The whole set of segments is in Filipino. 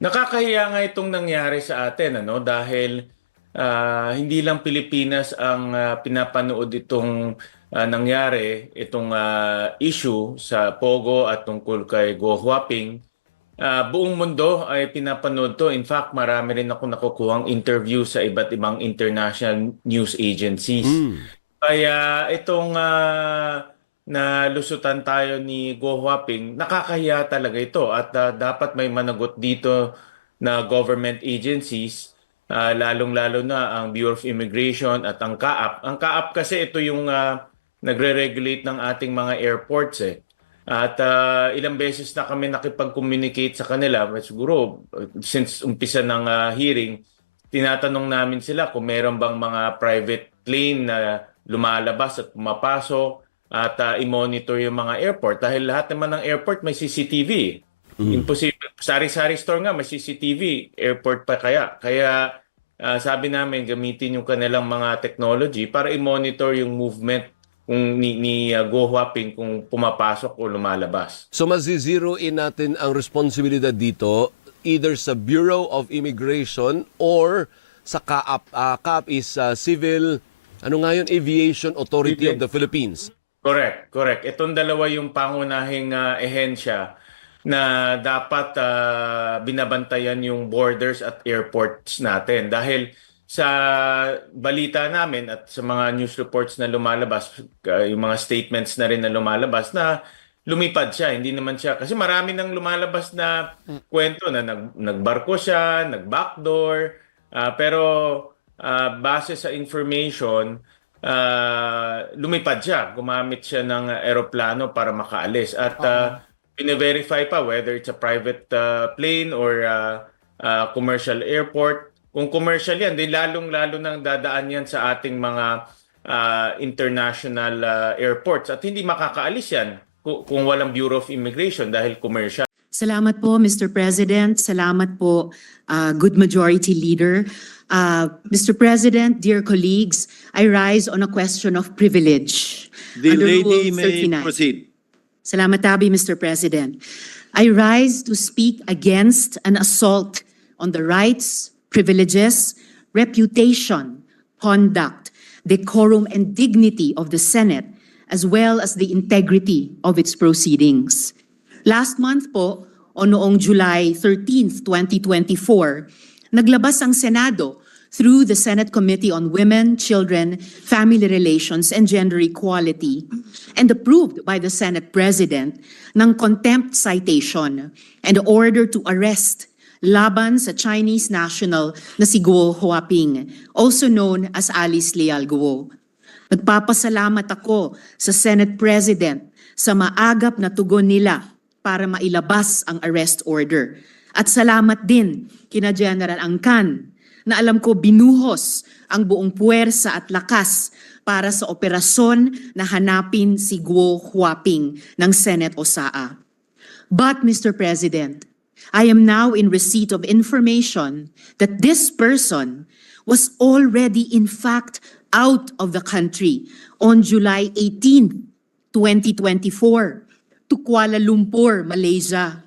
Nakakahiya nga itong nangyari sa atin ano dahil ah, hindi lang Pilipinas ang ah, pinapanood itong ah, nangyari itong ah, issue sa Pogo at tungkol kay Go Huaping. Ah, buong mundo ay pinapanood to. In fact, marami rin ako nakukuhang interview sa iba't ibang international news agencies. Mm. Kaya itong ah, nalusutan tayo ni Go Huaping, nakakahiya talaga ito at ah, dapat may managot dito na government agencies, ah, lalong-lalo na ang Bureau of Immigration at ang CAAP. Ang CAAP kasi ito yung ah, nagre-regulate ng ating mga airports eh. At ah, ilang beses na kami nakipag-communicate sa kanila, siguro uh, since umpisa ng ah, hearing, tinatanong namin sila kung meron bang mga private plane na lumalabas at pumapasok at ah, i-monitor yung mga airport dahil lahat naman ng airport may CCTV. Imposible. Sari-sari store nga may CCTV, airport pa kaya. Kaya ah, sabi namin gamitin yung kanilang mga technology para i-monitor yung movement kung ni, ni ah, Go Huaping kung pumapasok o lumalabas. So mazi-zero in natin ang responsibilidad dito either sa Bureau of Immigration or sa CAAP. Ah, CAAP is ah, Civil, ano nga yun, Aviation Authority of the Philippines. Correct, correct. Itong dalawa yung pangunahing ah, ehensya na dapat ah, binabantayan yung borders at airports natin. Dahil sa balita namin at sa mga news reports na lumalabas, ah, yung mga statements na rin na lumalabas na lumipad siya. Hindi naman siya, kasi marami nang lumalabas na kwento na nag, nagbarko siya, nag-backdoor, ah, pero ah, base sa information, ah, lumipad siya. Gumamit siya ng eroplano para makaalis. At uh, verify pa whether it's a private ah, plane or ah, ah, commercial airport. Kung commercial yan, di lalong-lalo nang dadaan yan sa ating mga ah, international ah, airports. At hindi makakaalis yan kung, kung walang Bureau of Immigration dahil commercial. Salamat po, Mr. President. Salamat po, uh, good majority leader. Uh, Mr. President, dear colleagues, I rise on a question of privilege. The Under lady Rule may 39. proceed. Salamat Mr. President. I rise to speak against an assault on the rights, privileges, reputation, conduct, decorum, and dignity of the Senate, as well as the integrity of its proceedings. Last month po, o noong July 13, 2024, naglabas ang Senado through the Senate Committee on Women, Children, Family Relations, and Gender Equality, and approved by the Senate President ng contempt citation and order to arrest laban sa Chinese national na si Guo Huaping, also known as Alice Leal Guo. Nagpapasalamat ako sa Senate President sa maagap na tugon nila para mailabas ang arrest order. At salamat din kina General Angkan na alam ko binuhos ang buong puwersa at lakas para sa operasyon na hanapin si Guo Huaping ng Senate OSAA. But, Mr. President, I am now in receipt of information that this person was already in fact out of the country on July 18, 2024 to Kuala Lumpur, Malaysia.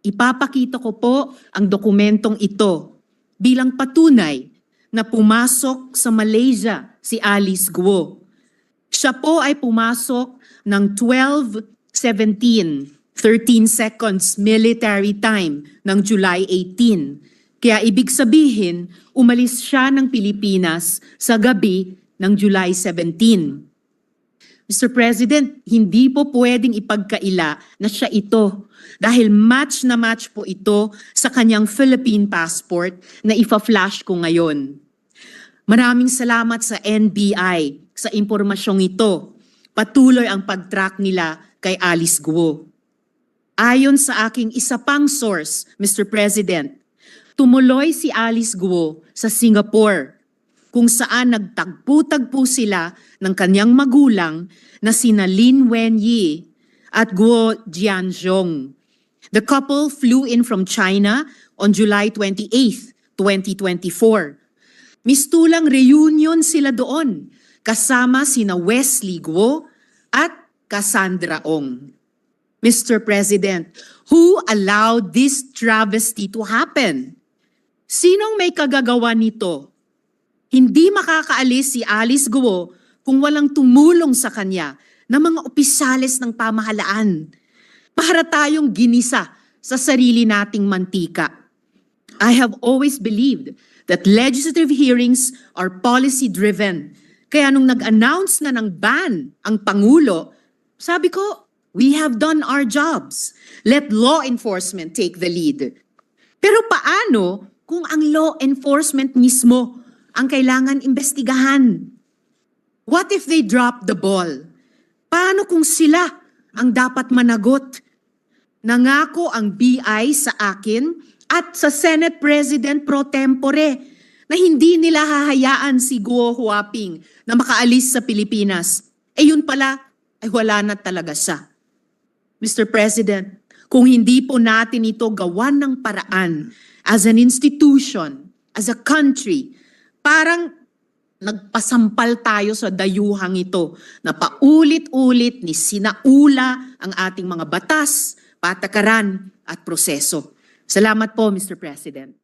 Ipapakita ko po ang dokumentong ito bilang patunay na pumasok sa Malaysia si Alice Guo. Siya po ay pumasok ng 12.17, 13 seconds military time ng July 18. Kaya ibig sabihin, umalis siya ng Pilipinas sa gabi ng July 17. Mr. President, hindi po pwedeng ipagkaila na siya ito dahil match na match po ito sa kanyang Philippine passport na ifa-flash ko ngayon. Maraming salamat sa NBI sa impormasyong ito. Patuloy ang pag-track nila kay Alice Guo. Ayon sa aking isa pang source, Mr. President, tumuloy si Alice Guo sa Singapore kung saan nagtagpo-tagpo sila ng kanyang magulang na sina Lin Wenyi at Guo Jianzhong. The couple flew in from China on July 28, 2024. Mistulang reunion sila doon kasama sina Wesley Guo at Cassandra Ong. Mr. President, Who allowed this travesty to happen? Sinong may kagagawa nito? Hindi makakaalis si Alice Guo kung walang tumulong sa kanya ng mga opisyalis ng pamahalaan. Para tayong ginisa sa sarili nating mantika. I have always believed that legislative hearings are policy-driven. Kaya nung nag-announce na ng ban ang Pangulo, sabi ko, we have done our jobs. Let law enforcement take the lead. Pero paano kung ang law enforcement mismo ang kailangan imbestigahan? What if they drop the ball? Paano kung sila ang dapat managot? Nangako ang BI sa akin at sa Senate President pro tempore na hindi nila hahayaan si Guo Huaping na makaalis sa Pilipinas. Eh yun pala, ay wala na talaga siya. Mr. President, kung hindi po natin ito gawan ng paraan as an institution, as a country, parang nagpasampal tayo sa dayuhang ito na paulit-ulit ni sinaula ang ating mga batas, patakaran at proseso. Salamat po, Mr. President.